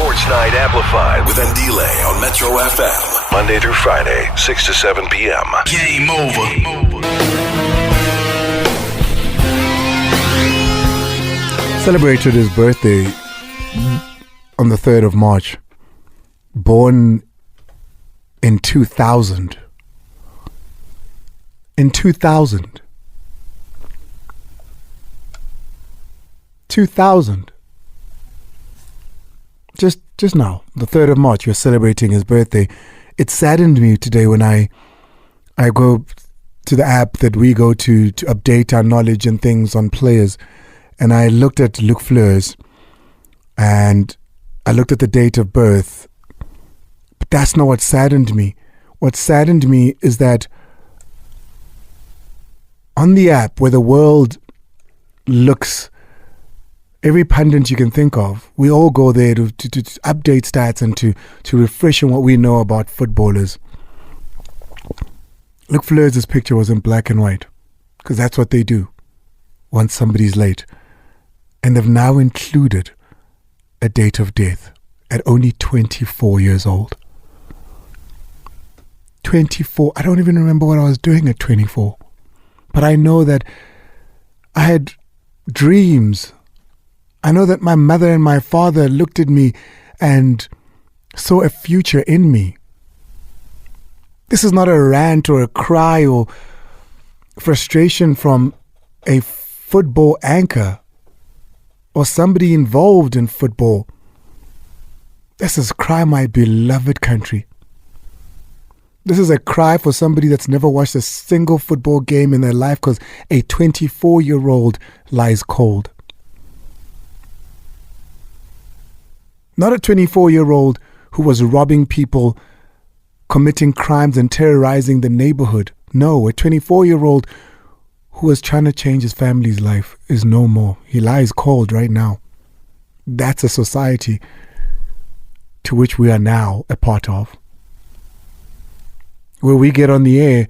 Sports Night Amplified with Andile on Metro FM. Monday through Friday, 6 to 7 p.m. Game over. Celebrated his birthday on the 3rd of March. Born in 2000. In 2000. 2000. Just now, the 3rd of March, you're celebrating his birthday. It saddened me today when I go to the app that we go to update our knowledge and things on players. And I looked at Fleurs and I looked at the date of birth. But that's not what saddened me. What saddened me is that on the app where the world looks, every pundit you can think of, we all go there to update stats and to refresh on what we know about footballers. Look, Fleurs' picture was in black and white because that's what they do once somebody's late. And they've now included a date of death at only 24 years old. 24. I don't even remember what I was doing at 24. But I know that I had dreams. I know that my mother and my father looked at me and saw a future in me. This is not a rant or a cry or frustration from a football anchor or somebody involved in football. This is a cry, my beloved country. This is a cry for somebody that's never watched a single football game in their life because a 24-year-old lies cold. Not a 24-year-old who was robbing people, committing crimes and terrorizing the neighborhood. No, a 24-year-old who was trying to change his family's life is no more. He lies cold right now. That's a society to which we are now a part of. Where we get on the air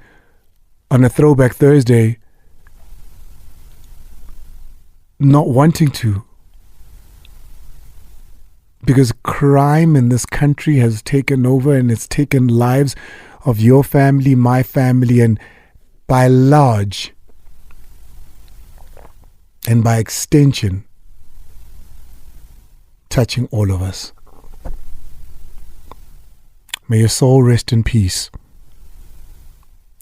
on a Throwback Thursday not wanting to. Because crime in this country has taken over and it's taken lives of your family, my family, and by large, and by extension, touching all of us. May your soul rest in peace.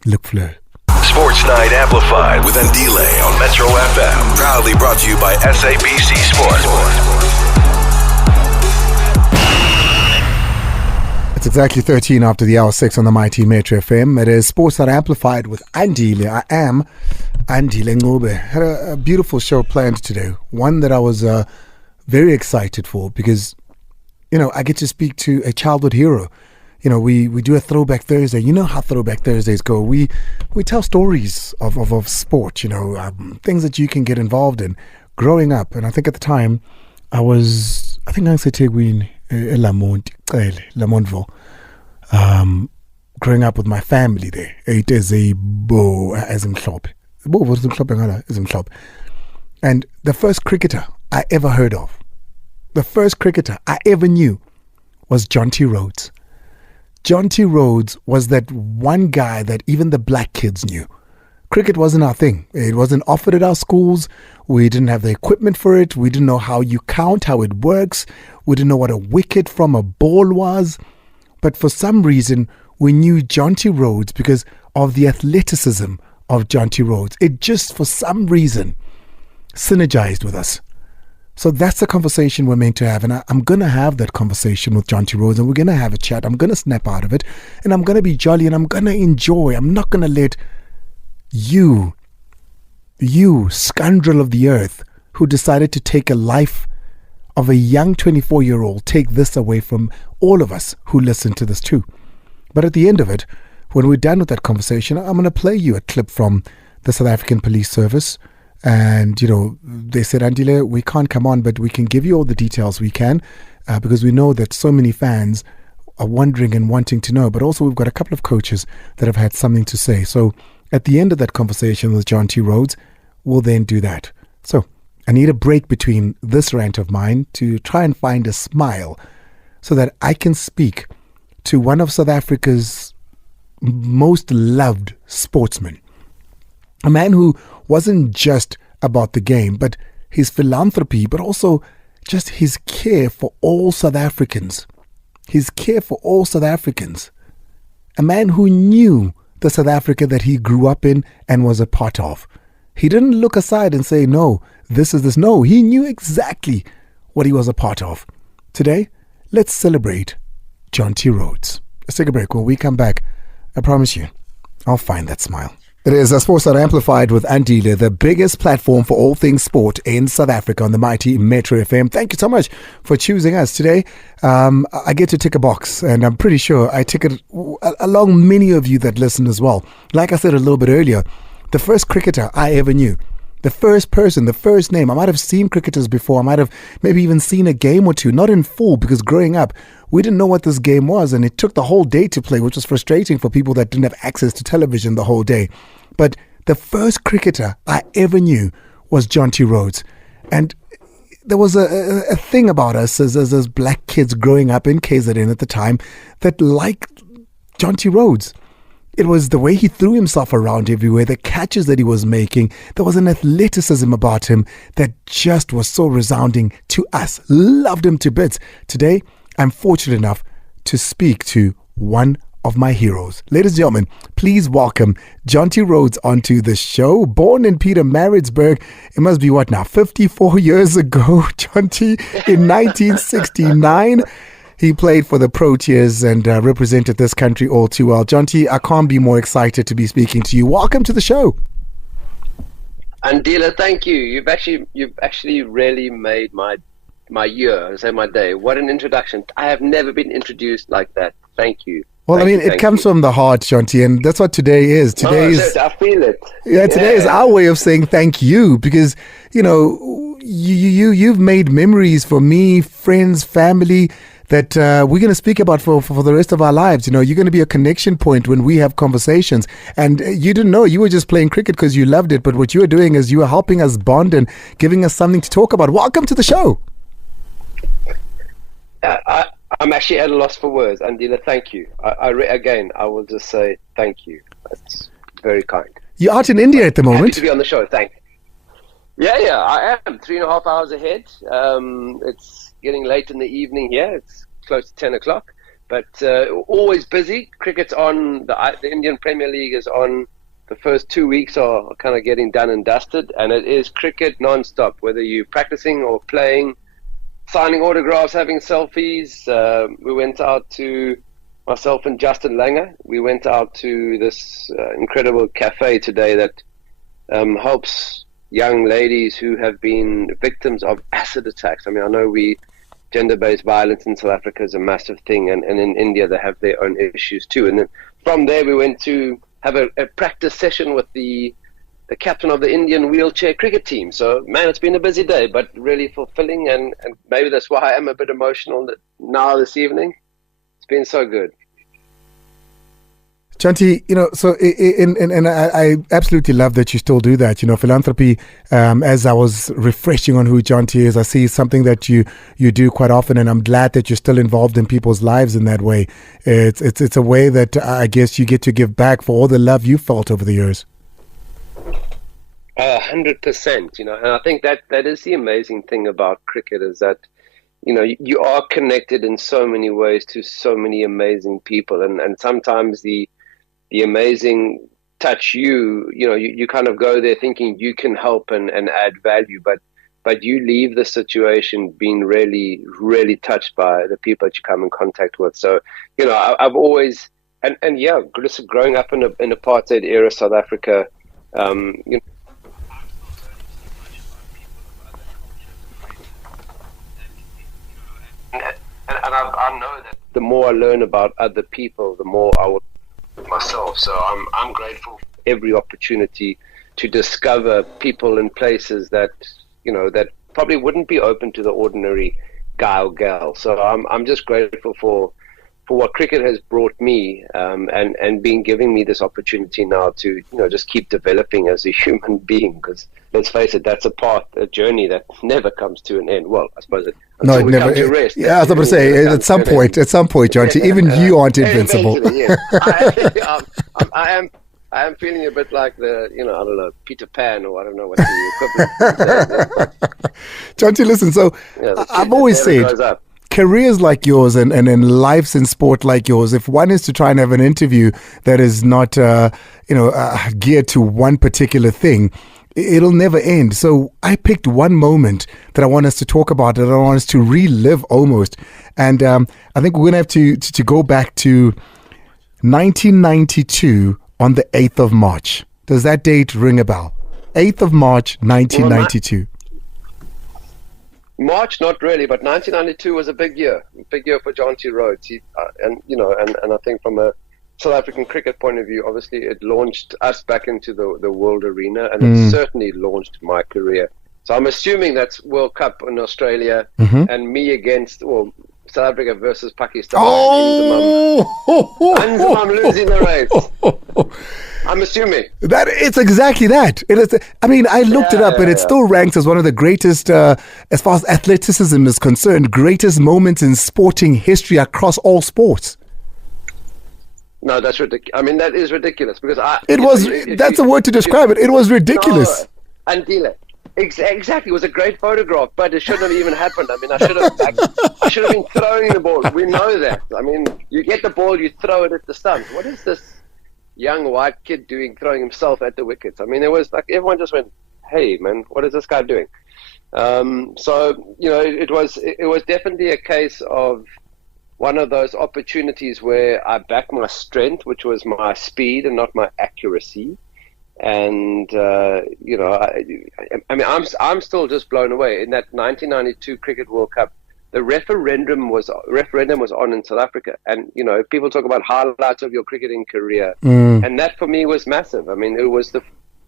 Look, Fleur. Sports Night Amplified with Andile on Metro FM. Proudly brought to you by SABC Sport. It's exactly 13 after the hour 6 on the mighty Metro FM. It is Sports Night Amplified with Andile. I am Andile Ncube. Had a beautiful show planned today. One that I was very excited for because, I get to speak to a childhood hero. We do a Throwback Thursday. You know how Throwback Thursdays go. We tell stories of sport, things that you can get involved in growing up. And I think at the time, I think I said Lamontville. Growing up with my family there. It is a bo as in Ncube. And the first cricketer I ever heard of, the first cricketer I ever knew was Jonty Rhodes. Jonty Rhodes was that one guy that even the black kids knew. Cricket wasn't our thing. It wasn't offered at our schools. We didn't have the equipment for it. We didn't know how you count, how it works. We didn't know what a wicket from a ball was. But for some reason, we knew Jonty Rhodes because of the athleticism of Jonty Rhodes. It just, for some reason, synergized with us. So that's the conversation we're meant to have. And I'm going to have that conversation with Jonty Rhodes and we're going to have a chat. I'm going to snap out of it and I'm going to be jolly and I'm going to enjoy. I'm not going to let you, scoundrel of the earth, who decided to take a life of a young 24-year-old, take this away from all of us who listen to this too. But at the end of it, when we're done with that conversation, I'm going to play you a clip from the South African Police Service. And, they said, Andile, we can't come on, but we can give you all the details we can because we know that so many fans are wondering and wanting to know. But also we've got a couple of coaches that have had something to say. So at the end of that conversation with Jonty Rhodes, we'll then do that. So I need a break between this rant of mine to try and find a smile so that I can speak to one of South Africa's most loved sportsmen. A man who wasn't just about the game, but his philanthropy, but also just his care for all South Africans. His care for all South Africans. A man who knew the South Africa that he grew up in and was a part of. He didn't look aside and say, no, this is this. No, he knew exactly what he was a part of. Today, let's celebrate Jonty Rhodes. Let's take a break. When we come back, I promise you, I'll find that smile. It is a Sports Are Amplified with Andile, the biggest platform for all things sport in South Africa on the mighty Metro FM. Thank you so much for choosing us today. I get to tick a box, and I'm pretty sure I tick it along many of you that listen as well. Like I said a little bit earlier, the first cricketer I ever knew, the first person, the first name. I might have seen cricketers before. I might have maybe even seen a game or two, not in full, because growing up, we didn't know what this game was, and it took the whole day to play, which was frustrating for people that didn't have access to television the whole day. But the first cricketer I ever knew was Jonty Rhodes. And there was a thing about us as black kids growing up in KZN at the time that liked Jonty Rhodes. It was the way he threw himself around everywhere, the catches that he was making. There was an athleticism about him that just was so resounding to us. Loved him to bits. Today, I'm fortunate enough to speak to one of my heroes. Ladies and gentlemen, please welcome Jonty Rhodes onto the show. Born in Pietermaritzburg, it must be what now, 54 years ago, Jonty, in 1969. He played for the Proteas and represented this country all too well. Jonty, I can't be more excited to be speaking to you. Welcome to the show. Andile, thank you. You've actually really made my year, say my day. What an introduction. I have never been introduced like that. Thank you. Well, it comes from the heart, Jonty, and that's what today is. Today is, I feel it. Yeah, today is our way of saying thank you, because, you've made memories for me, friends, family, that we're going to speak about for the rest of our lives. You're going to be a connection point when we have conversations. And you didn't know, you were just playing cricket because you loved it. But what you were doing is you were helping us bond and giving us something to talk about. Welcome to the show. I'm actually at a loss for words. Andile, thank you. Again, I will just say thank you. That's very kind. You're out in India at the moment. Happy to be on the show. Thank you. Yeah, I am. 3.5 hours ahead. It's getting late in the evening here. It's close to 10 o'clock, but always busy. Cricket's on. The Indian Premier League is on. The first 2 weeks are kind of getting done and dusted, and it is cricket non-stop, whether you're practicing or playing, signing autographs, having selfies. We went out to, myself and Justin Langer, we went out to this incredible cafe today that helps young ladies who have been victims of acid attacks. I know gender-based violence in South Africa is a massive thing, and in India they have their own issues too. And then from there we went to have a practice session with the captain of the Indian wheelchair cricket team. So, man, it's been a busy day, but really fulfilling, and maybe that's why I am a bit emotional now this evening. It's been so good. Jonty, so I absolutely love that you still do that. Philanthropy, as I was refreshing on who Jonty is, I see something that you do quite often, and I'm glad that you're still involved in people's lives in that way. It's a way that I guess you get to give back for all the love you felt over the years. 100%, and I think that is the amazing thing about cricket, is that you are connected in so many ways to so many amazing people, and sometimes the amazing touch you kind of go there thinking you can help and add value, but you leave the situation being really, really touched by the people that you come in contact with. So, I've always, and yeah, listen, growing up in apartheid era South Africa, and I know that the more I learn about other people, the more I will myself. So I'm grateful for every opportunity to discover people and places that that probably wouldn't be open to the ordinary guy or gal. So I'm just grateful for what cricket has brought me, and been giving me this opportunity now to just keep developing as a human being. Because let's face it, that's a journey that never comes to an end. Well, I suppose it never. To rest, yeah, I was about to say at some point, Jonty, even you aren't invincible. Yes. I am feeling a bit like I don't know, Peter Pan, or I don't know what the equivalent is. Jonty, listen. So I've always said, careers like yours and lives in sport like yours, if one is to try and have an interview that is not geared to one particular thing, it'll never end. So I picked one moment that I want us to talk about, that I want us to relive almost. And I think we're going to have to go back to 1992 on the 8th of March. Does that date ring a bell? 8th of March, 1992. March, not really, but 1992 was a big year for Jonty Rhodes. And I think from a South African cricket point of view, obviously it launched us back into the world arena, and it certainly launched my career. So I'm assuming that's World Cup in Australia, and me against, South Africa versus Pakistan. Ncube losing the race. I'm assuming that it's exactly that. It is. I mean, I looked it up, and it still ranks as one of the greatest, as far as athleticism is concerned, greatest moments in sporting history across all sports. No, that's ridiculous. I mean, that is ridiculous because that's a word to describe it. It was ridiculous. No, Andile. Exactly. It was a great photograph, but it shouldn't have even happened. I mean, I should have been throwing the ball. We know that. I mean, you get the ball, you throw it at the stumps. What is this young white kid doing, throwing himself at the wickets? I mean, it was like everyone just went, "Hey, man, what is this guy doing?" So it was definitely a case of one of those opportunities where I backed my strength, which was my speed and not my accuracy. And I mean, I'm still just blown away. In that 1992 Cricket World Cup, the referendum was on in South Africa, and people talk about highlights of your cricketing career, and that for me was massive. I mean, it was the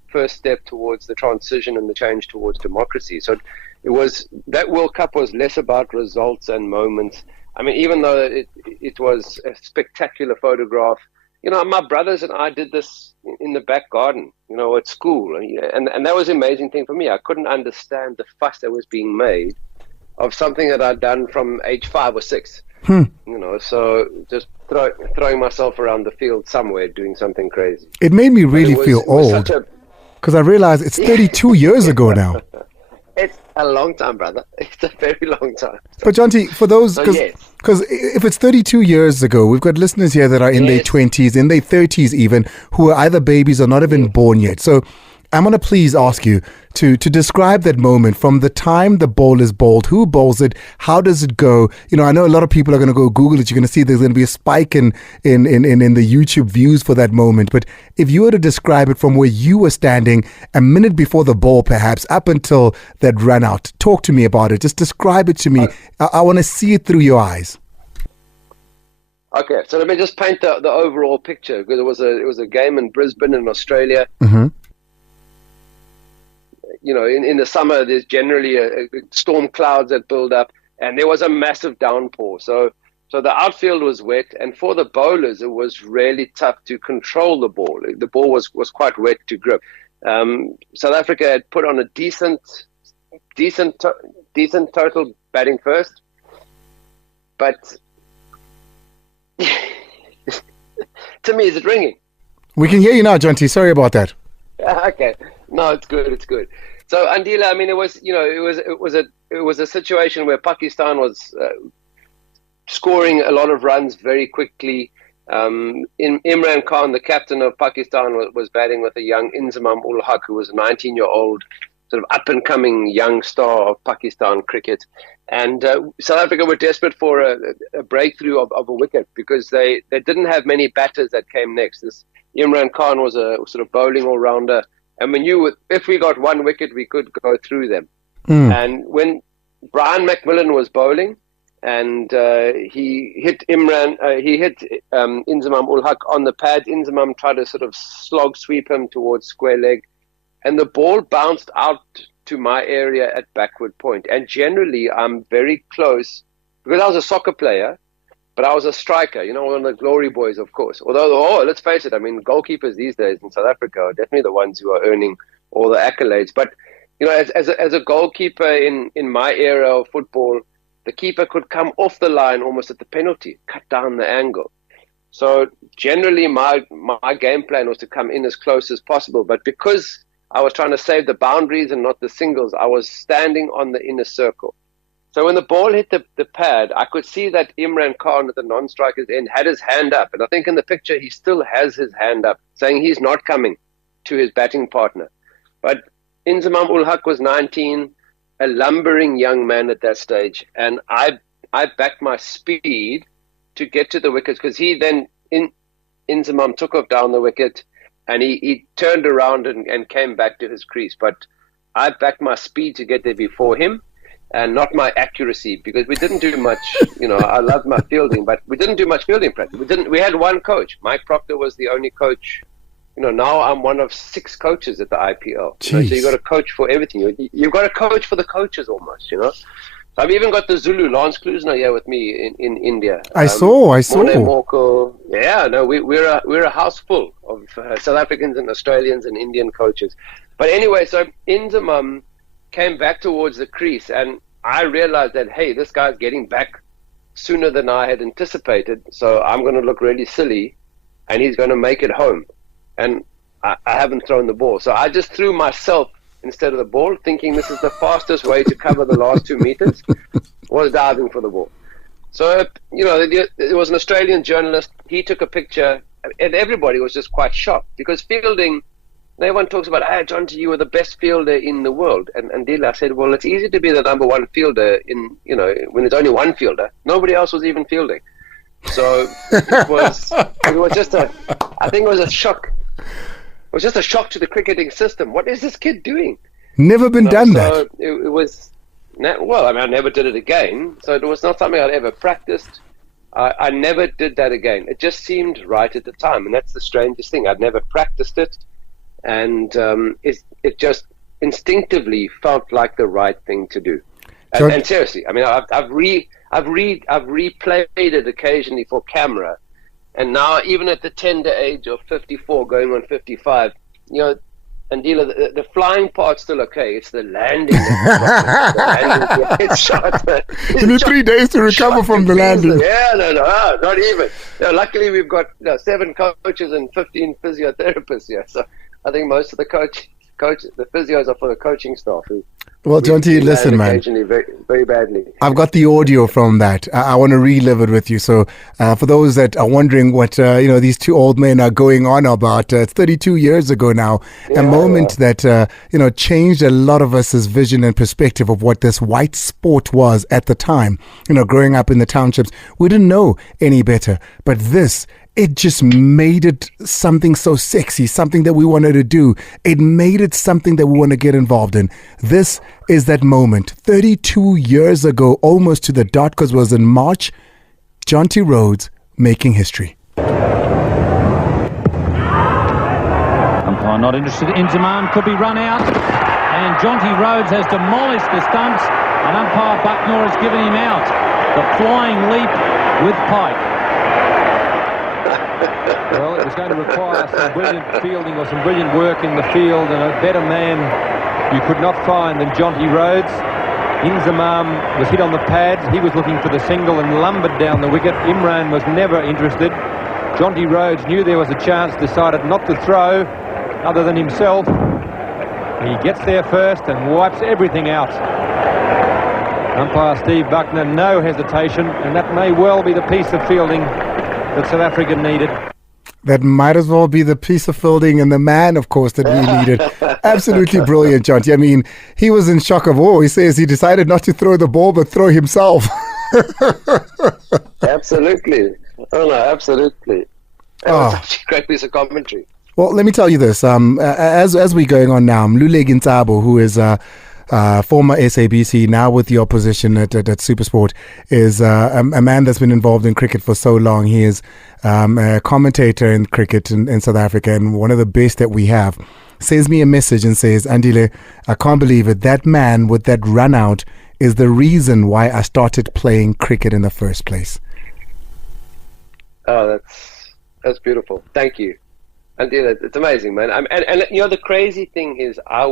first step towards the transition and the change towards democracy. So that World Cup was less about results and moments. I mean, even though it was a spectacular photograph. My brothers and I did this in the back garden, at school. And that was an amazing thing for me. I couldn't understand the fuss that was being made of something that I'd done from age 5 or 6. So just throwing myself around the field somewhere, doing something crazy. It made me really feel old because I realized it's 32 years ago now. It's a long time, brother. It's a very long time. But Jonty, for those, because if it's 32 years ago, we've got listeners here that are in their 20s, in their 30s even, who are either babies or not even born yet. So I'm going to please ask you to describe that moment from the time the ball is bowled. Who bowls it? How does it go? I know a lot of people are going to go Google it. You're going to see there's going to be a spike in the YouTube views for that moment. But if you were to describe it from where you were standing a minute before the ball, perhaps up until that ran out, talk to me about it. Just describe it to me. I want to see it through your eyes. Okay, so let me just paint the overall picture, because it was a game in Brisbane in Australia. In the summer, there's generally a storm clouds that build up, and there was a massive downpour. So the outfield was wet, and for the bowlers, it was really tough to control the ball. The ball was quite wet to grip. South Africa had put on a decent total batting first, but to me, is it ringing? We can hear you now, Jonty. Sorry about that. Okay. No, it's good. It's good. So Andile, I mean, it was a situation where Pakistan was scoring a lot of runs very quickly. Imran Khan, the captain of Pakistan, was batting with a young Inzamam ul Haq, who was a 19-year-old sort of up-and-coming young star of Pakistan cricket. And South Africa were desperate for a breakthrough of a wicket, because they didn't have many batters that came next. This Imran Khan was a sort of bowling all-rounder, and we knew if we got one wicket, we could go through them. And when Brian McMillan was bowling, and he hit Inzamam ul Haq on the pads, Inzamam tried to sort of slog sweep him towards square leg, and the ball bounced out to my area at backward point. And generally, I'm very close, because I was a soccer player, But I was a striker, one of the glory boys, of course. Although, let's face it, I mean, goalkeepers these days in South Africa are definitely the ones who are earning all the accolades. But, as a goalkeeper in my era of football, the keeper could come off the line almost at the penalty, cut down the angle. So generally my game plan was to come in as close as possible. But because I was trying to save the boundaries and not the singles, I was standing on the inner circle. So when the ball hit the pad, I could see that Imran Khan at the non-striker's end had his hand up. And I think in the picture, he still has his hand up, saying he's not coming to his batting partner. But Inzamam ul Haq was 19, a lumbering young man at that stage. And I backed my speed to get to the wickets, because he then, Inzamam took off down the wicket, and he turned around and came back to his crease. But I backed my speed to get there before him, and not my accuracy, because we didn't do much. I loved my fielding, but we didn't do much fielding practice. We had one coach. Mike Proctor was the only coach. Now I'm one of 6 coaches at the IPL. So you've got a coach for everything. You've got a coach for the coaches almost, So I've even got the Zulu, Lance Klusener, here with me in India. I saw. Yeah, no, we're a house full of South Africans and Australians and Indian coaches. But anyway, so Inzamam came back towards the crease, and I realized that, hey, this guy's getting back sooner than I had anticipated, so I'm going to look really silly, and he's going to make it home. And I haven't thrown the ball. So I just threw myself instead of the ball, thinking this is the fastest way to cover the last 2 meters, was diving for the ball. So, there was an Australian journalist, he took a picture, and everybody was just quite shocked, because fielding, everyone talks about, Jonty, you were the best fielder in the world. And Andile, I said, well, it's easy to be the number one fielder when there's only one fielder. Nobody else was even fielding. So it was just I think it was a shock. It was just a shock to the cricketing system. What is this kid doing? Never been done that. So it was, I never did it again. So it was not something I'd ever practiced. I never did that again. It just seemed right at the time. And that's the strangest thing. I'd never practiced it. And it just instinctively felt like the right thing to do. And seriously, I mean, I've replayed it occasionally for camera, and now even at the tender age of 54, going on 55, Andile, the flying part's still okay. It's the landing. It's shot. You need 3 days to recover from the landing. Yeah, no, not even. Luckily, we've got 7 coaches and 15 physiotherapists here, so I think most of the the physios are for the coaching staff. Well, Jonty, listen, man. Occasionally, very, very badly. I've got the audio from that. I want to relive it with you. So, for those that are wondering what these 2 old men are going on about, it's 32 years ago now. A moment that changed a lot of us' vision and perspective of what this white sport was at the time. Growing up in the townships, we didn't know any better. But it just made it something so sexy, something that we wanted to do. It made it something that we want to get involved in. This is that moment. 32 years ago, almost to the dot, because it was in March, Jonty Rhodes making history. Umpire not interested. Inzamam could be run out. And Jonty Rhodes has demolished the stumps. And umpire Bucknor has given him out. The flying leap with Pike. Well, it was going to require some brilliant fielding or some brilliant work in the field, and a better man you could not find than Jonty Rhodes. Inzamam was hit on the pads. He was looking for the single and lumbered down the wicket. Imran was never interested. Jonty Rhodes knew there was a chance, decided not to throw other than himself. He gets there first and wipes everything out. Umpire Steve Buckner, no hesitation, and that may well be the piece of fielding that South Africa needed. That might as well be the piece of fielding and the man, of course, that we needed. Absolutely brilliant, Jonty. I mean, he was in shock of awe. He says he decided not to throw the ball, but throw himself. Absolutely. Oh, no, absolutely. That was such a great piece of commentary. Well, let me tell you this. As we're going on now, Mluleki Ncube, who is former SABC, now with your position at SuperSport, is a man that's been involved in cricket for so long. He is a commentator in cricket in South Africa, and one of the best that we have. Sends me a message and says, Andile, I can't believe it. That man with that run out is the reason why I started playing cricket in the first place. Oh, that's beautiful. Thank you. And yeah, it's amazing, man. And the crazy thing is, I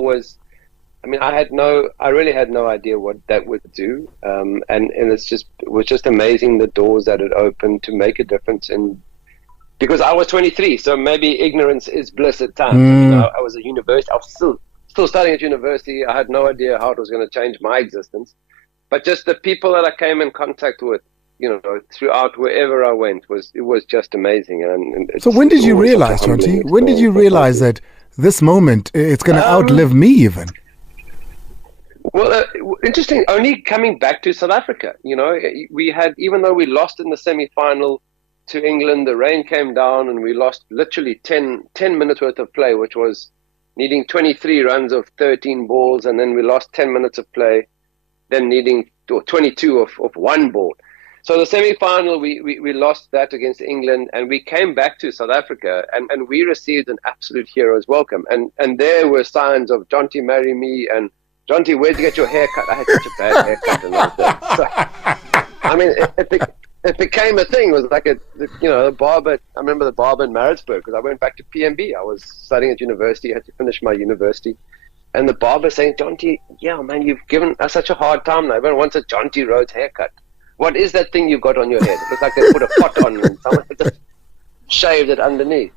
really had no idea what that would do. And it was just amazing, the doors that it opened to make a difference because I was 23, so maybe ignorance is bliss at times. I was at university. I was still studying at university. I had no idea how it was going to change my existence, but just the people that I came in contact with, throughout wherever I went, it was just amazing. And so when did you realize, Jonty? When did you realize that this moment, it's going to outlive me even? Well, interesting. Only coming back to South Africa, we had, even though we lost in the semi-final to England, the rain came down and we lost literally 10 minutes worth of play, which was needing 23 runs of 13 balls. And then we lost 10 minutes of play, then needing 22 of one ball. So the semi-final, we lost that against England, and we came back to South Africa, and we received an absolute hero's welcome. And there were signs of Jonty, marry me, and Jonty, where'd you get your haircut? I had such a bad haircut. And all that. So, it became a thing. It was like the barber. I remember the barber in Maritzburg, because I went back to PMB. I was studying at university. I had to finish my university. And the barber saying, Jonty, yeah, man, you've given us such a hard time now. Everyone wants a Jonty Rhodes haircut. What is that thing you've got on your head? It looks like they put a pot on and someone just shaved it underneath.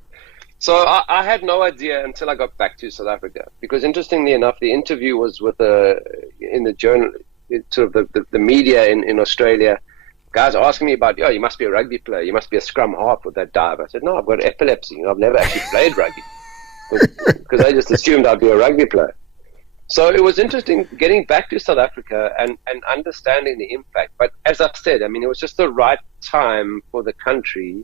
So I had no idea until I got back to South Africa, because interestingly enough, the interview was in the journal, sort of the media in Australia. Guys asking me about, you must be a rugby player, you must be a scrum half with that dive. I said, no, I've got epilepsy. I've never actually played rugby, because they just assumed I'd be a rugby player. So it was interesting getting back to South Africa and understanding the impact. But as I said, it was just the right time for the country,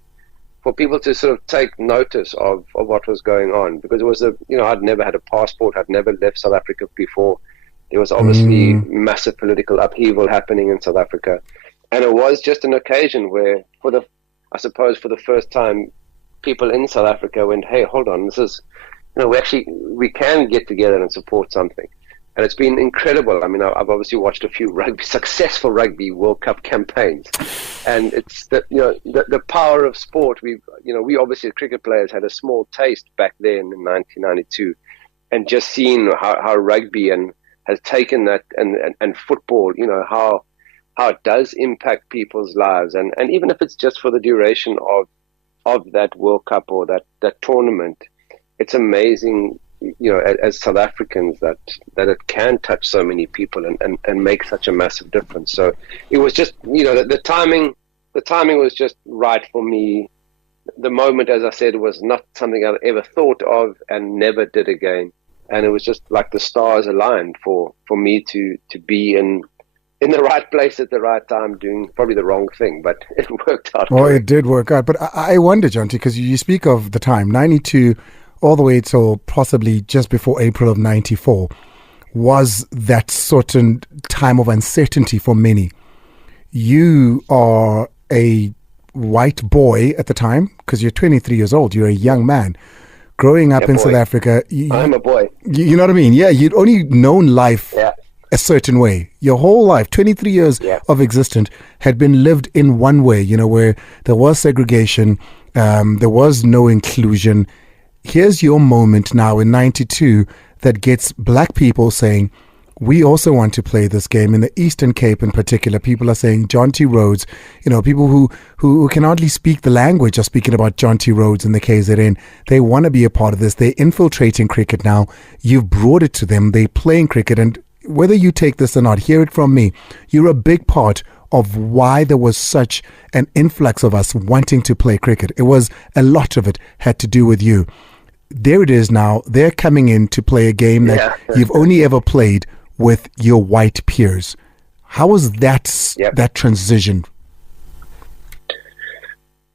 for people to sort of take notice of what was going on. Because it was I'd never had a passport, I'd never left South Africa before. There was obviously massive political upheaval happening in South Africa. And it was just an occasion where, for the first time, people in South Africa went, hey, hold on, this is, we can get together and support something. And it's been incredible. I've obviously watched a few successful rugby World Cup campaigns, and it's the power of sport. We obviously, as cricket players, had a small taste back then in 1992, and just seeing how rugby has taken that and football, how it does impact people's lives, and even if it's just for the duration of that World Cup or that tournament, it's amazing. As South Africans, that it can touch so many people and make such a massive difference. So it was just, the timing was just right for me. The moment, as I said, was not something I'd ever thought of and never did again. And it was just like the stars aligned for me to be in the right place at the right time, doing probably the wrong thing, but it worked out. Well, it did work out. But I wonder, Jonty, because you speak of the time, 92 all the way till possibly just before April of 94, was that certain time of uncertainty for many. You are a white boy at the time, because you're 23 years old. You're a young man. Growing up in South Africa. I'm a boy. You know what I mean? Yeah, you'd only known life a certain way. Your whole life, 23 years of existence, had been lived in one way, where there was segregation, there was no inclusion. Here's your moment now in 92 that gets black people saying, we also want to play this game. In the Eastern Cape in particular, people are saying Jonty Rhodes, people who can hardly speak the language are speaking about Jonty Rhodes in the KZN. They want to be a part of this. They're infiltrating cricket now. You've brought it to them. They're playing cricket. And whether you take this or not, hear it from me. You're a big part of why there was such an influx of us wanting to play cricket. It was, a lot of it had to do with you. There it is now. They're coming in to play a game that you've only ever played with your white peers. How was that transition?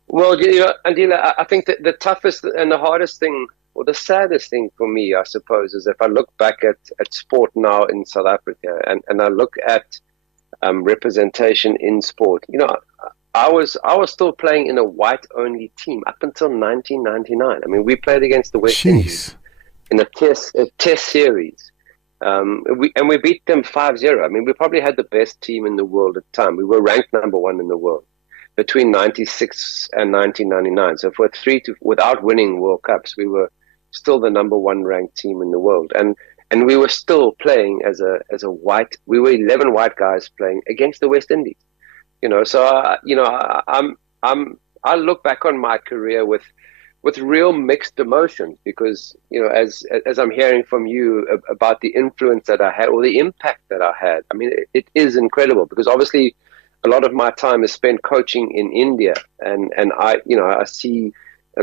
Well, Andile, I think that the toughest and the hardest thing, or the saddest thing for me, I suppose, is if I look back at sport now in South Africa and I look at representation in sport. I was still playing in a white-only team up until 1999. We played against the West Indies in a test series. We beat them 5-0. We probably had the best team in the world at the time. We were ranked number one in the world. between 96 and 1999. So without winning World Cups, we were still the number one ranked team in the world. And we were still playing as a we were 11 white guys playing against the West Indies. So I look back on my career with real mixed emotions, because as I'm hearing from you about the influence that I had, or the impact that I had, I mean, it is incredible, because obviously a lot of my time is spent coaching in India, and I see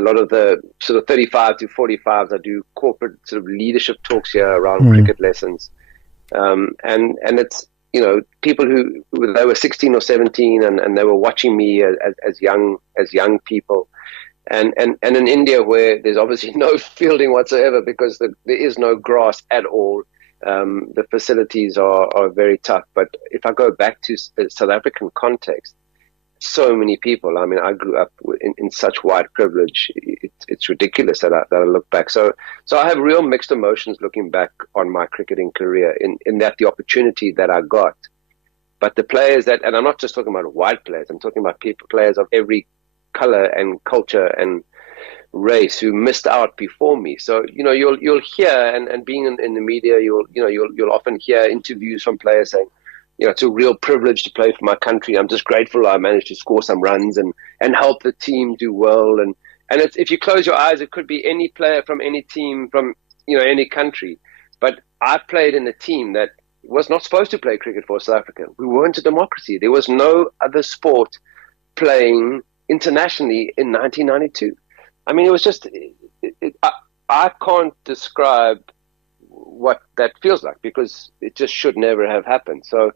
a lot of the sort of 35 to 45s. I do corporate sort of leadership talks here around cricket lessons, and it's people who they were 16 or 17 and they were watching me as young people. And in India, where there's obviously no fielding whatsoever because there is no grass at all, the facilities are very tough. But if I go back to the South African context, so many people. I mean, I grew up in such white privilege. It's ridiculous that I look back. So I have real mixed emotions looking back on my cricketing career. In that the opportunity that I got, but the players that, and I'm not just talking about white players. I'm talking about players of every color and culture and race who missed out before me. So you'll hear, and being in the media, you'll often hear interviews from players saying, it's a real privilege to play for my country. I'm just grateful I managed to score some runs and help the team do well. And it's, if you close your eyes, it could be any player from any team from any country. But I played in a team that was not supposed to play cricket for South Africa. We weren't a democracy. There was no other sport playing internationally in 1992. I mean, it was just, I can't describe what that feels like, because it just should never have happened. So,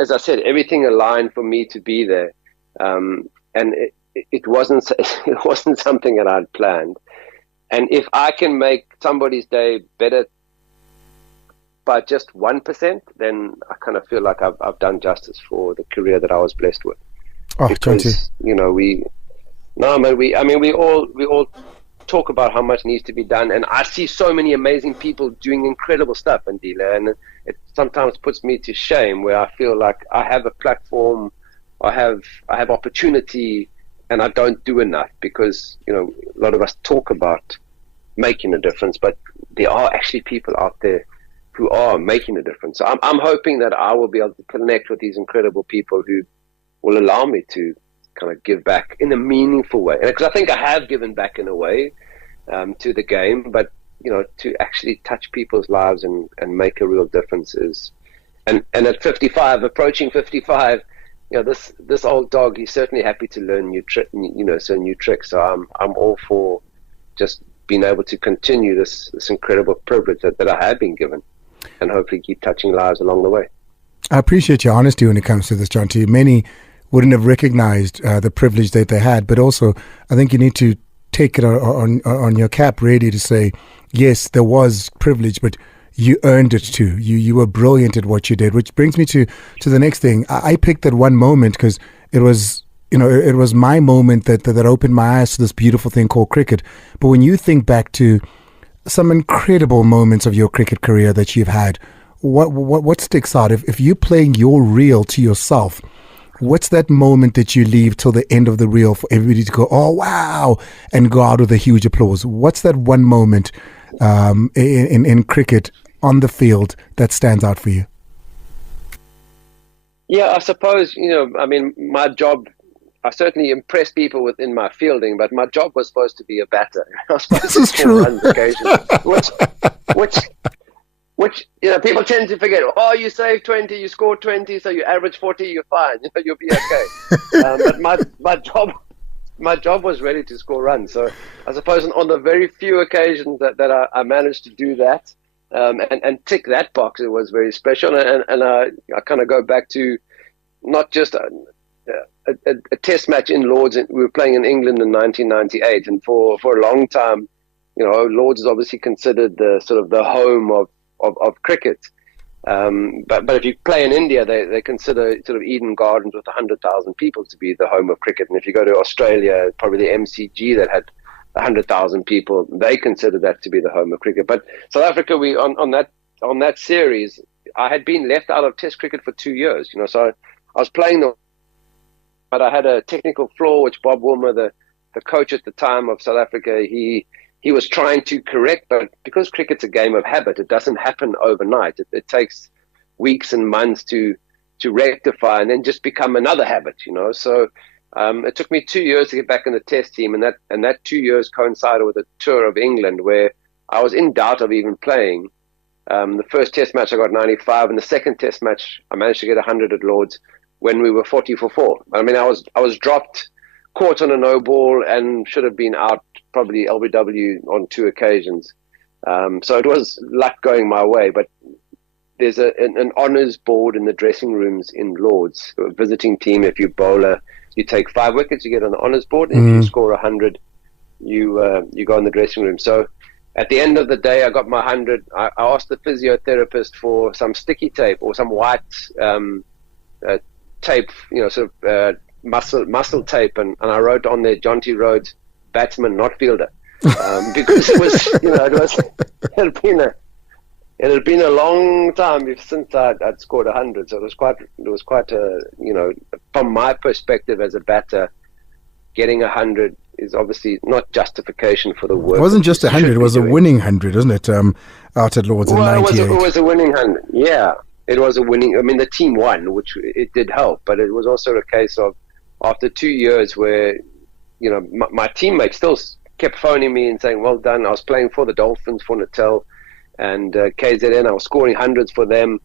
as I said, everything aligned for me to be there. And it wasn't something that I'd planned. And if I can make somebody's day better by just 1%, then I kind of feel like I've done justice for the career that I was blessed with. Oh, because Jonty. we all talk about how much needs to be done, and I see so many amazing people doing incredible stuff, Andile, and it sometimes puts me to shame, where I feel like I have a platform, I have opportunity, and I don't do enough, because a lot of us talk about making a difference, but there are actually people out there who are making a difference. So I'm hoping that I will be able to connect with these incredible people who will allow me to kind of give back in a meaningful way. Because I think I have given back in a way to the game, but to actually touch people's lives and make a real difference is. And at 55, approaching 55, this old dog, he's certainly happy to learn new tricks. So I'm all for just being able to continue this incredible privilege that I have been given, and hopefully keep touching lives along the way. I appreciate your honesty when it comes to this, Jonty. Many wouldn't have recognized the privilege that they had, but also I think you need to take it on your cap, really, to say, yes, there was privilege, but you earned it too. You were brilliant at what you did, which brings me to the next thing. I picked that one moment because it was, it was my moment that opened my eyes to this beautiful thing called cricket. But when you think back to some incredible moments of your cricket career that you've had, what sticks out? If you're playing your reel to yourself, what's that moment that you leave till the end of the reel for everybody to go, oh, wow, and go out with a huge applause? What's that one moment in cricket on the field that stands out for you? Yeah, I suppose, my job, I certainly impressed people within my fielding, but my job was supposed to be a batter. I was supposed this is true. Runs occasionally, which people tend to forget. Oh, you saved 20, you scored 20, so you average 40, you're fine. You'll be okay. But my job was really to score runs. So I suppose on the very few occasions that I managed to do that and tick that box, it was very special. And I kind of go back to not just a test match in Lords. We were playing in England in 1998, and for a long time, Lords is obviously considered the sort of the home of cricket. But if you play in India, they consider sort of Eden Gardens with 100,000 people to be the home of cricket. And if you go to Australia, probably the MCG that had 100,000 people, they consider that to be the home of cricket. But South Africa, we on that series, I had been left out of Test cricket for 2 years. So I was playing but I had a technical flaw, which Bob Wilmer, the coach at the time of South Africa, he was trying to correct. But because cricket's a game of habit, it doesn't happen overnight. It takes weeks and months to rectify and then just become another habit, So it took me 2 years to get back in the test team, and that 2 years coincided with a tour of England where I was in doubt of even playing. The first test match I got 95, and the second test match I managed to get 100 at Lords when we were 40 for 4. I mean, I was dropped, caught on a no ball, and should have been out probably LBW on 2 occasions. So it was luck going my way, but there's an honours board in the dressing rooms in Lords. A visiting team, if you bowler, you take 5 wickets, you get on the honours board, and if you score 100, you go in the dressing room. So at the end of the day, I got my 100. I asked the physiotherapist for some sticky tape or some white tape, sort of muscle tape, and I wrote on there Jonty Rhodes, batsman, not fielder, because it was it had been a long time since I'd scored 100, so it was quite a from my perspective as a batter, getting 100 is obviously not justification for the work. It wasn't just 100; it was a winning 100, wasn't it? Out at Lords in '98. It was a winning 100. Yeah, it was a winning. I mean, the team won, which it did help, but it was also a case of after 2 years where my teammates still kept phoning me and saying, "Well done." I was playing for the Dolphins, for Natal and KZN. I was scoring hundreds for them,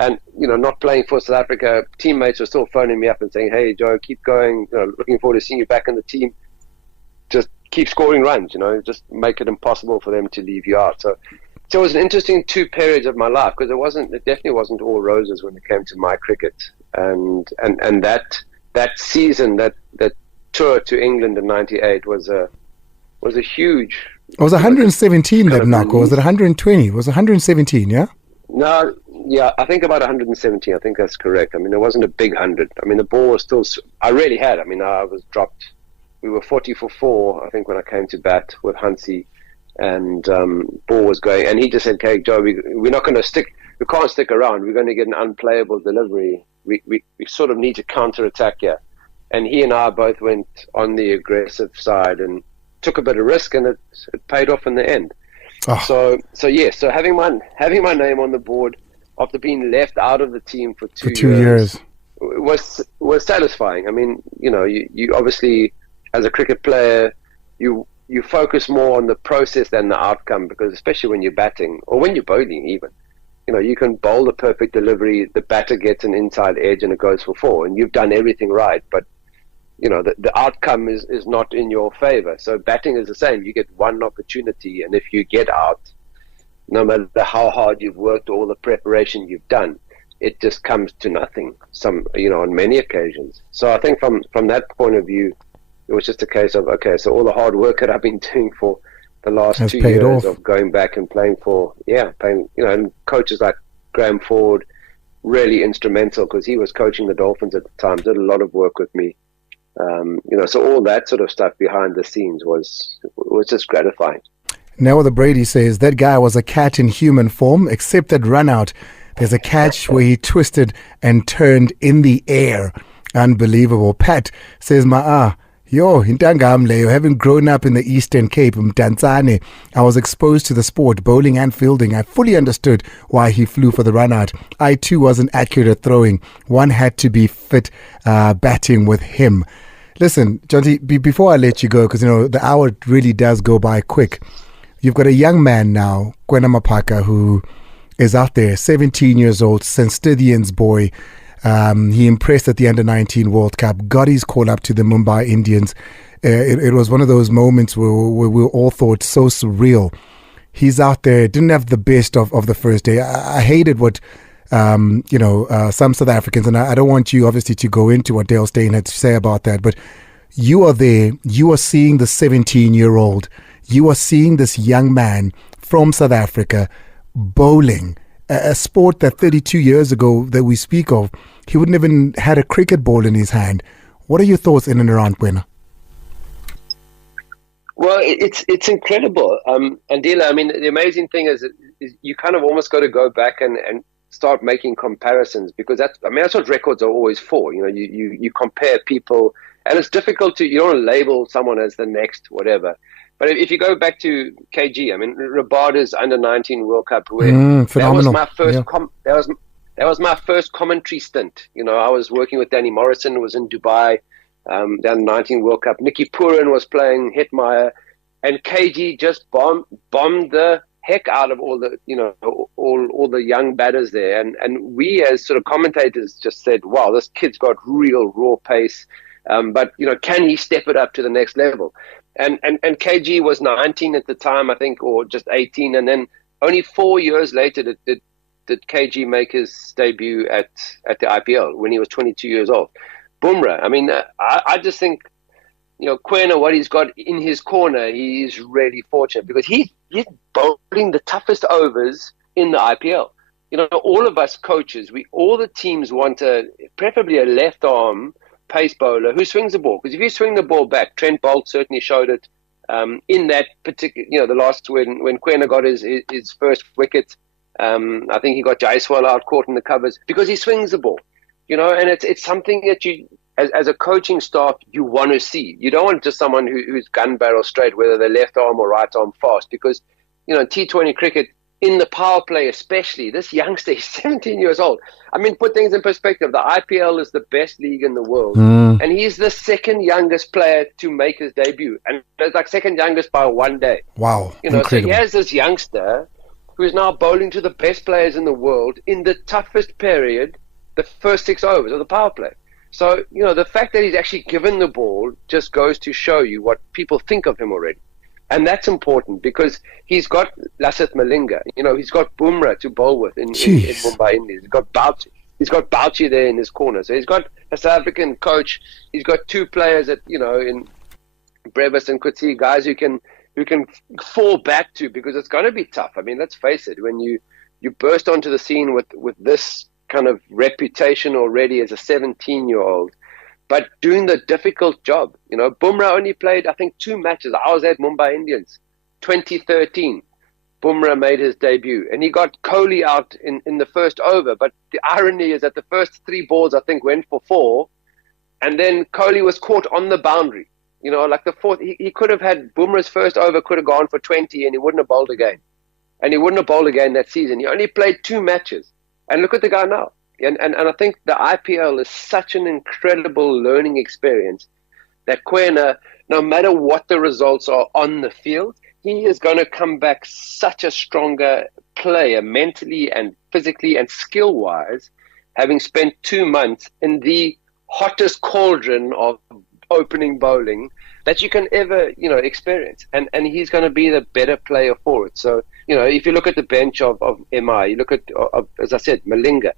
and not playing for South Africa. Teammates were still phoning me up and saying, "Hey Joe, keep going. Looking forward to seeing you back in the team. Just keep scoring runs. Just make it impossible for them to leave you out." So it was an interesting 2 periods of my life, because it definitely wasn't all roses when it came to my cricket, and that season, that tour to England in '98 was a huge. It was 117 that knock, or was it 120? It was 117, yeah? No, yeah, I think about 117. I think that's correct. I mean, it wasn't a big 100. I mean, the ball was still. I really had. I mean, I was dropped. We were 40 for 4, I think, when I came to bat with Hansi, and ball was going. And he just said, "Okay, Joe, we're not going to stick. We can't stick around. We're going to get an unplayable delivery. We sort of need to counter-attack here." And he and I both went on the aggressive side and took a bit of risk, and it paid off in the end. Oh. So yes. So having my name on the board after being left out of the team for 2 years was satisfying. I mean, you obviously, as a cricket player, you focus more on the process than the outcome, because especially when you're batting or when you're bowling even, you can bowl the perfect delivery, the batter gets an inside edge and it goes for 4, and you've done everything right, but the outcome is not in your favor. So batting is the same. You get one opportunity, and if you get out, no matter how hard you've worked, all the preparation you've done, it just comes to nothing. On many occasions. So I think from that point of view, it was just a case of, okay, so all the hard work that I've been doing for the last 2 years of going back and playing, and coaches like Graham Ford, really instrumental, because he was coaching the Dolphins at the time, did a lot of work with me. So all that sort of stuff behind the scenes was just gratifying. Now the Brady says that guy was a cat in human form, except that run out. There's a catch where he twisted and turned in the air. Unbelievable. Pat says, Intangam leyo, having grown up in the Eastern Cape, Mdantsane, I was exposed to the sport, bowling and fielding. I fully understood why he flew for the run out. I too wasn't accurate at throwing. One had to be fit batting with him. Listen, Jonty, before I let you go, because the hour really does go by quick. You've got a young man now, Kwena Mapaka, who is out there, 17 years old, St. Stithian's boy. He impressed at the Under-19 World Cup, got his call up to the Mumbai Indians. It was one of those moments where we all thought so surreal. He's out there, didn't have the best of the first day. I hated what, some South Africans, and I don't want you obviously to go into what Dale Steyn had to say about that, but you are there, you are seeing the 17-year-old, you are seeing this young man from South Africa bowling, a sport that 32 years ago that we speak of, he wouldn't even had a cricket ball in his hand. What are your thoughts in and around Kwena? Well, it's incredible. Andile, I mean, the amazing thing is you kind of almost got to go back and start making comparisons, because that's what records are always for. You compare people, and it's difficult you don't label someone as the next whatever. But if you go back to KG, Rabada's under-19 World Cup, where that was my first that was my first commentary stint. I was working with Danny Morrison, was in Dubai, the under-19 World Cup. Nicky Purin was playing Hetmeyer, and KG just bombed the heck out of all the all the young batters there, and we as sort of commentators just said, wow, this kid's got real raw pace, but can he step it up to the next level? And KG was 19 at the time, I think, or just 18, and then only 4 years later did KG make his debut at the IPL when he was 22 years old. Bumrah, I just think, Quena, what he's got in his corner, he's really fortunate, because he's bowling the toughest overs in the IPL. All of us coaches, all the teams want preferably a left arm pace bowler who swings the ball. Because if you swing the ball back, Trent Boult certainly showed it in that particular, the last when Quena got his first wicket. I think he got Jaiswal out caught in the covers because he swings the ball. And it's something that you, as a coaching staff, you want to see. You don't want just someone who's gun barrel straight, whether they're left arm or right arm fast, because, T20 cricket, in the power play especially, this youngster is 17 years old. Put things in perspective. The IPL is the best league in the world, and he's the second youngest player to make his debut, and it's like second youngest by 1 day. Wow, incredible. So here's this youngster who's now bowling to the best players in the world in the toughest period, the first 6 overs of the power play. So, the fact that he's actually given the ball just goes to show you what people think of him already. And that's important, because he's got Lasith Malinga, he's got Bumrah to bowl with in Mumbai Indians. He's got Bauchi there in his corner. So he's got a South African coach. He's got two players that, in Brevis and Kuti, guys who can fall back to, because it's going to be tough. Let's face it, when you burst onto the scene with this kind of reputation already as a 17-year-old, but doing the difficult job. Bumrah only played, I think, 2 matches. I was at Mumbai Indians, 2013. Bumrah made his debut, and he got Kohli out in the first over. But the irony is that the first 3 balls, I think, went for 4, and then Kohli was caught on the boundary. Like the fourth, he could have had Bumrah's first over, could have gone for 20, and he wouldn't have bowled again. And he wouldn't have bowled again that season. He only played 2 matches. And look at the guy now. And I think the IPL is such an incredible learning experience that Quena, no matter what the results are on the field, he is going to come back such a stronger player mentally and physically and skill-wise, having spent 2 months in the hottest cauldron of opening bowling that you can ever, experience. And he's going to be the better player for it. So, if you look at the bench of MI, you look at, as I said, Malinga,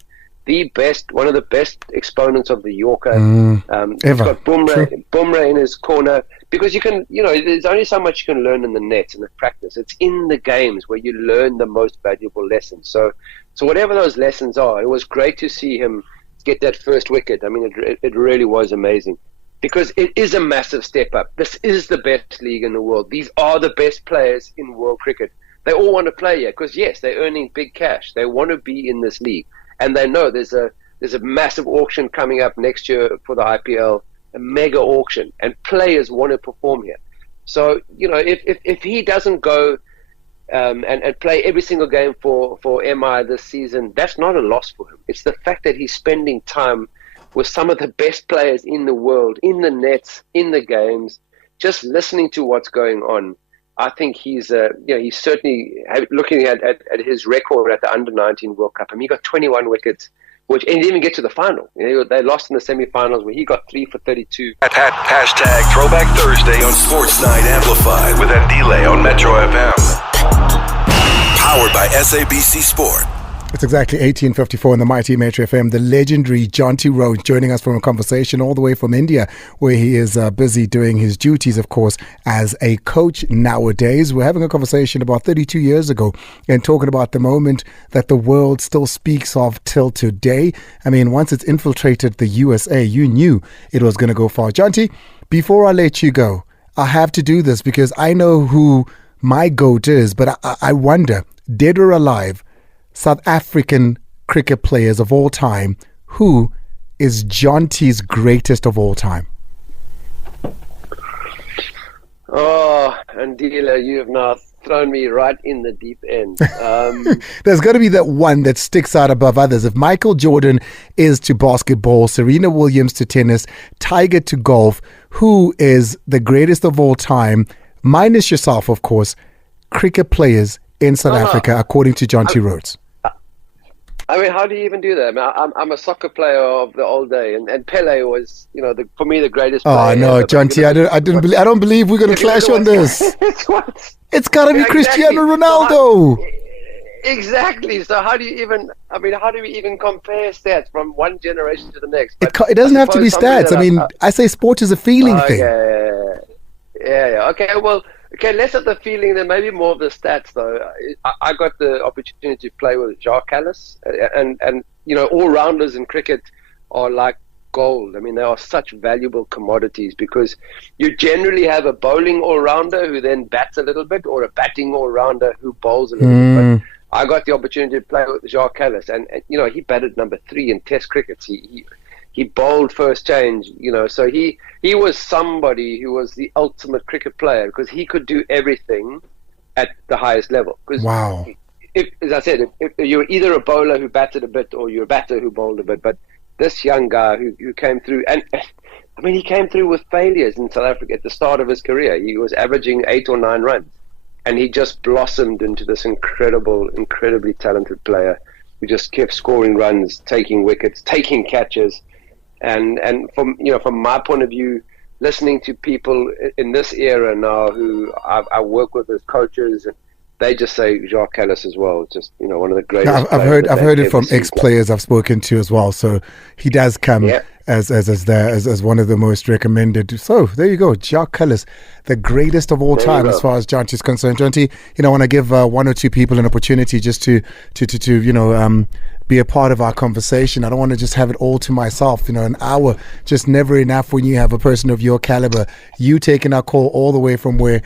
one of the best exponents of the Yorker. He's got Bumrah in his corner, because you can, there's only so much you can learn in the nets and the practice. It's in the games where you learn the most valuable lessons. So whatever those lessons are, it was great to see him get that first wicket. It really was amazing, because it is a massive step up. This is the best league in the world. These are the best players in world cricket. They all want to play here because, yes, they're earning big cash. They want to be in this league. And they know there's a massive auction coming up next year for the IPL, a mega auction, and players want to perform here. So, if he doesn't go and play every single game for MI this season, that's not a loss for him. It's the fact that he's spending time with some of the best players in the world, in the nets, in the games, just listening to what's going on. I think he's certainly, looking at his record at the Under-19 World Cup. He got 21 wickets, and he didn't even get to the final. They lost in the semi-finals where he got 3 for 32. Hashtag Throwback Thursday on Sports Night Amplified with Andile on Metro FM. Powered by SABC Sport. It's exactly 18:54 in the mighty Metro FM. The legendary Jonty Rhodes joining us from a conversation all the way from India, where he is busy doing his duties, of course, as a coach nowadays. We're having a conversation about 32 years ago and talking about the moment that the world still speaks of till today. Once it's infiltrated the USA, you knew it was going to go far. Jonty, before I let you go, I have to do this because I know who my GOAT is, but I wonder, dead or alive, South African cricket players of all time, who is Jonty's greatest of all time? Oh, Andile, you have now thrown me right in the deep end. There's got to be that one that sticks out above others. If Michael Jordan is to basketball, Serena Williams to tennis, Tiger to golf, who is the greatest of all time, minus yourself, of course, cricket players in South Africa, according to Jonty Rhodes? I mean, how do you even do that? I mean, I'm a soccer player of the old day, and Pele was, for me, the greatest player. Oh no, ever. Jonty, I don't believe we're going to clash on this. It's got to be Cristiano Ronaldo. Exactly. So how do you even? I mean, how do we even compare stats from one generation to the next? It doesn't have to be stats. I mean, I say sport is a feeling thing. Yeah. Okay, less of the feeling than maybe more of the stats, though. I got the opportunity to play with Jacques Kallis, and all-rounders in cricket are like gold. I mean, they are such valuable commodities because you generally have a bowling all-rounder who then bats a little bit, or a batting all-rounder who bowls a little bit. But I got the opportunity to play with Jacques Kallis, and he batted number 3 in Test cricket. He bowled first change, so he was somebody who was the ultimate cricket player because he could do everything at the highest level. Wow. As I said, if you're either a bowler who batted a bit or you're a batter who bowled a bit, but this young guy who came through, and I mean, he came through with failures in South Africa at the start of his career. He was averaging 8 or 9 runs, and he just blossomed into this incredibly talented player who just kept scoring runs, taking wickets, taking catches. And from my point of view, listening to people in this era now who I work with as coaches, they just say Jacques Kallis as well. Just one of the greatest. I've heard it from ex-players I've spoken to as well. So he does come as one of the most recommended. So there you go, Jacques Kallis, the greatest of all time as far as Jonty is concerned. Jonty, I want to give one or two people an opportunity just to be a part of our conversation. I don't want to just have it all to myself. An hour just never enough when you have a person of your caliber. You taking our call all the way from where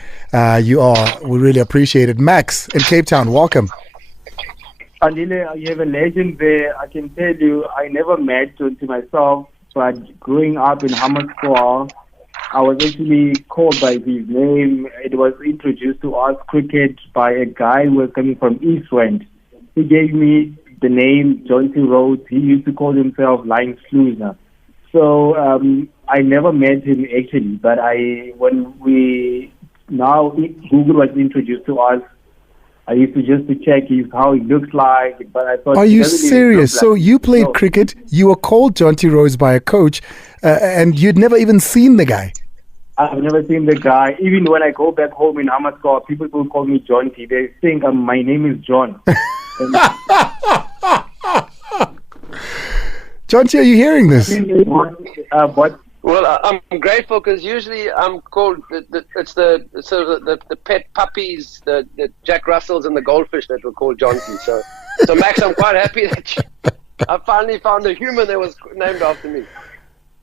you are. We really appreciate it. Max in Cape Town, welcome. Andile, you have a legend there. I can tell you, I never met Jonty myself, but growing up in Hammarskraal, I was actually called by his name. It was introduced to us cricket by a guy who was coming from Eastwind. He gave me the name Jonty Rhodes. He used to call himself Lion Fleurs. So I never met him actually, but when Google was introduced to us, I used to check how he looks like, but I thought. Are you serious? So you played cricket, you were called Jonty Rhodes by a coach, and you'd never even seen the guy? I've never seen the guy. Even when I go back home in Hammarskraal, people will call me Jonty. They think my name is John. Jonty, are you hearing this? What? Well, I'm grateful because usually I'm called the pet puppies, the Jack Russells and the goldfish that were called Jonty. So Max, I'm quite happy that I finally found a human that was named after me.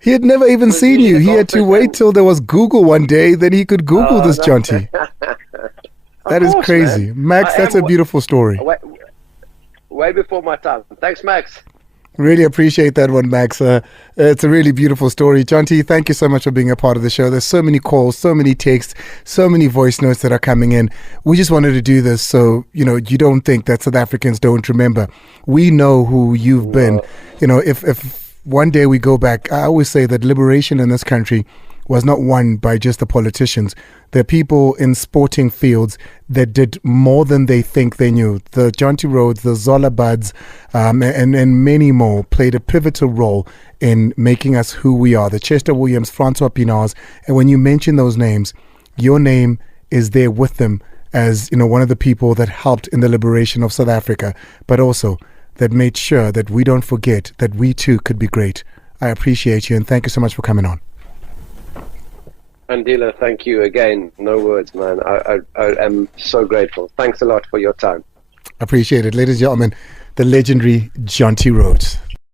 He had never even seen you. He had to wait till there was Google one day, then he could Google this Jonty. That is crazy. Man. Max, that's a beautiful story. Way before my time. Thanks, Max. Really appreciate that one, Max. It's a really beautiful story. Jonty, thank you so much for being a part of the show. There's so many calls, so many texts, so many voice notes that are coming in. We just wanted to do this so, you don't think that South Africans don't remember. We know who you've been. If one day we go back, I always say that liberation in this country was not won by just the politicians. There are people in sporting fields that did more than they think they knew. The Jonty Rhodes, the Zola Buds, and many more played a pivotal role in making us who we are. The Chester Williams, Francois Pienaars, and when you mention those names, your name is there with them as one of the people that helped in the liberation of South Africa, but also that made sure that we don't forget that we too could be great. I appreciate you and thank you so much for coming on. Andile, thank you again. No words, man. I am so grateful. Thanks a lot for your time. Appreciate it. Ladies and gentlemen, the legendary Jonty Rhodes.